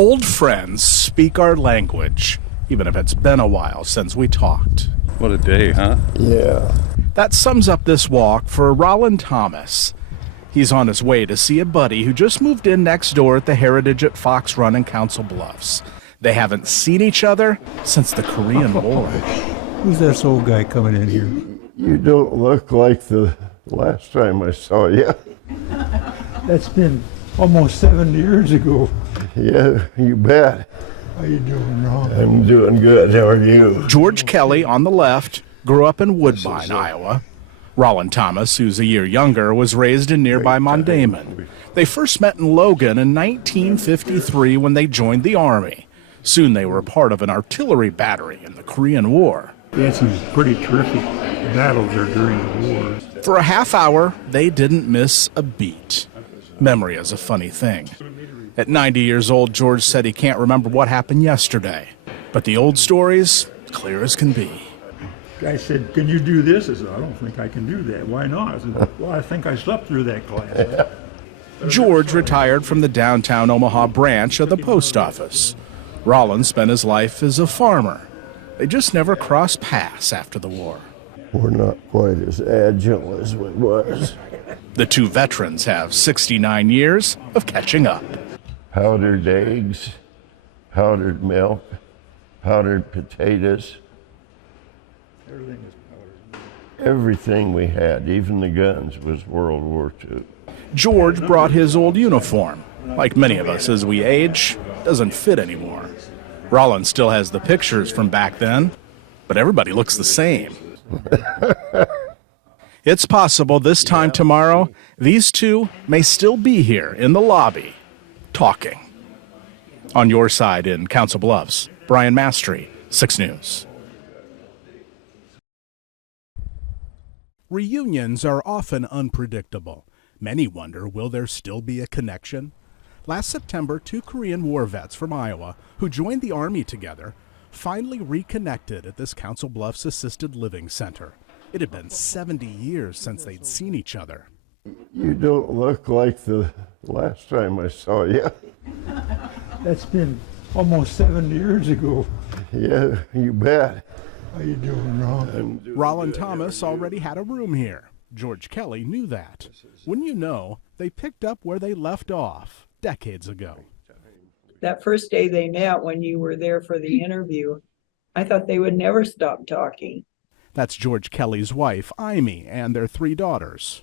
Old friends speak our language, even if it's been a while since we talked. What a day, huh? Yeah. That sums up this walk for Roland Thomas. He's on his way to see a buddy who just moved in next door at the Heritage at Fox Run in Council Bluffs. They haven't seen each other since the Korean War. Who's this old guy coming in here? You don't look like the last time I saw you. That's been almost 70 years ago. Yeah, you bet. How you doing, Ron? I'm doing good. How are you? George Kelly, on the left, grew up in Woodbine, Iowa. Roland Thomas, who's a year younger, was raised in nearby Mondayman. They first met in Logan in 1953 when they joined the Army. Soon they were part of an artillery battery in the Korean War. We had some pretty terrific battles there during the war. For a half hour, they didn't miss a beat. Memory is a funny thing. At 90 years old, George said he can't remember what happened yesterday. But the old stories, clear as can be. Guy said, "Can you do this?" I said, "I don't think I can do that." "Why not?" I said, "Well, I think I slept through that class." George retired from the downtown Omaha branch of the post office. Rollins spent his life as a farmer. They just never crossed paths after the war. We're not quite as agile as we was. The two veterans have 69 years of catching up. Powdered eggs, powdered milk, powdered potatoes. Everything we had, even the guns, was World War II. George brought his old uniform. Like many of us as we age, doesn't fit anymore. Rollins still has the pictures from back then, but everybody looks the same. It's possible this time tomorrow, these two may still be here in the lobby, talking. On your side in Council Bluffs, Brian Mastry, 6 News. Reunions are often unpredictable. Many wonder, will there still be a connection? Last September, 2 Korean War vets from Iowa who joined the Army together finally reconnected at this Council Bluffs Assisted Living Center. It had been 70 years since they'd seen each other. You don't look like the last time I saw you. That's been almost 70 years ago. Yeah, you bet. How you doing, Ron? Roland Thomas already had a room here. George Kelly knew that. Wouldn't you know, they picked up where they left off decades ago. That first day they met, when you were there for the interview, I thought they would never stop talking. That's George Kelly's wife, Amy, and their 3 daughters.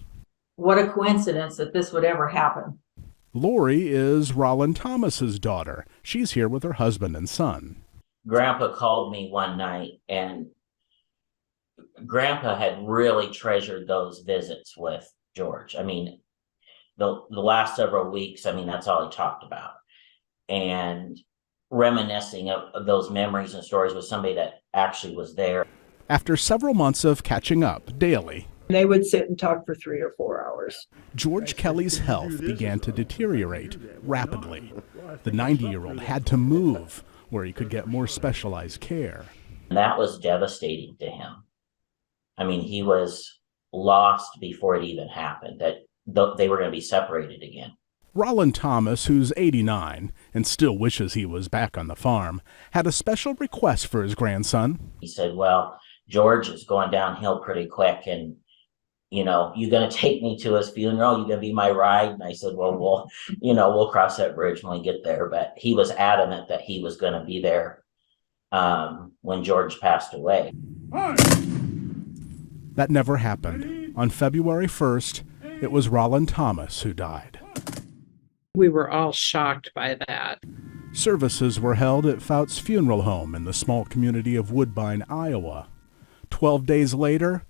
What a coincidence that this would ever happen. Lori is Roland Thomas's daughter. She's here with her husband and son. Grandpa called me one night, and Grandpa had really treasured those visits with George. I mean, the last several weeks, I mean, that's all he talked about. And reminiscing of those memories and stories with somebody that actually was there. After several months of catching up daily, They would sit and talk for 3 or 4 hours. George Kelly's health began to deteriorate rapidly. The 90-year-old had to move where he could get more specialized care. And that was devastating to him. I mean, he was lost before it even happened, that they were going to be separated again. Roland Thomas, who's 89 and still wishes he was back on the farm, had a special request for his grandson. He said, "Well, George is going downhill pretty quick, and you going to take me to his funeral? You going to be my ride?" And I said, "Well, we'll cross that bridge when we get there." But he was adamant that he was going to be there when George passed away. That never happened. On February 1st, it was Roland Thomas who died. We were all shocked by that. Services were held at WOWT's funeral home in the small community of Woodbine, Iowa. 12 days later,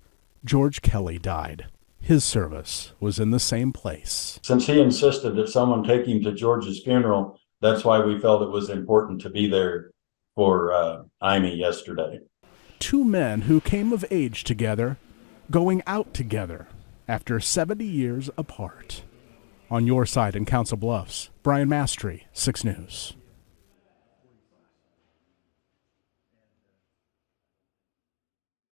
George Kelly died. His service was in the same place. Since he insisted that someone take him to George's funeral, that's why we felt it was important to be there for Amy yesterday. 2 men who came of age together, going out together after 70 years apart. On your side in Council Bluffs, Brian Mastry, 6 News.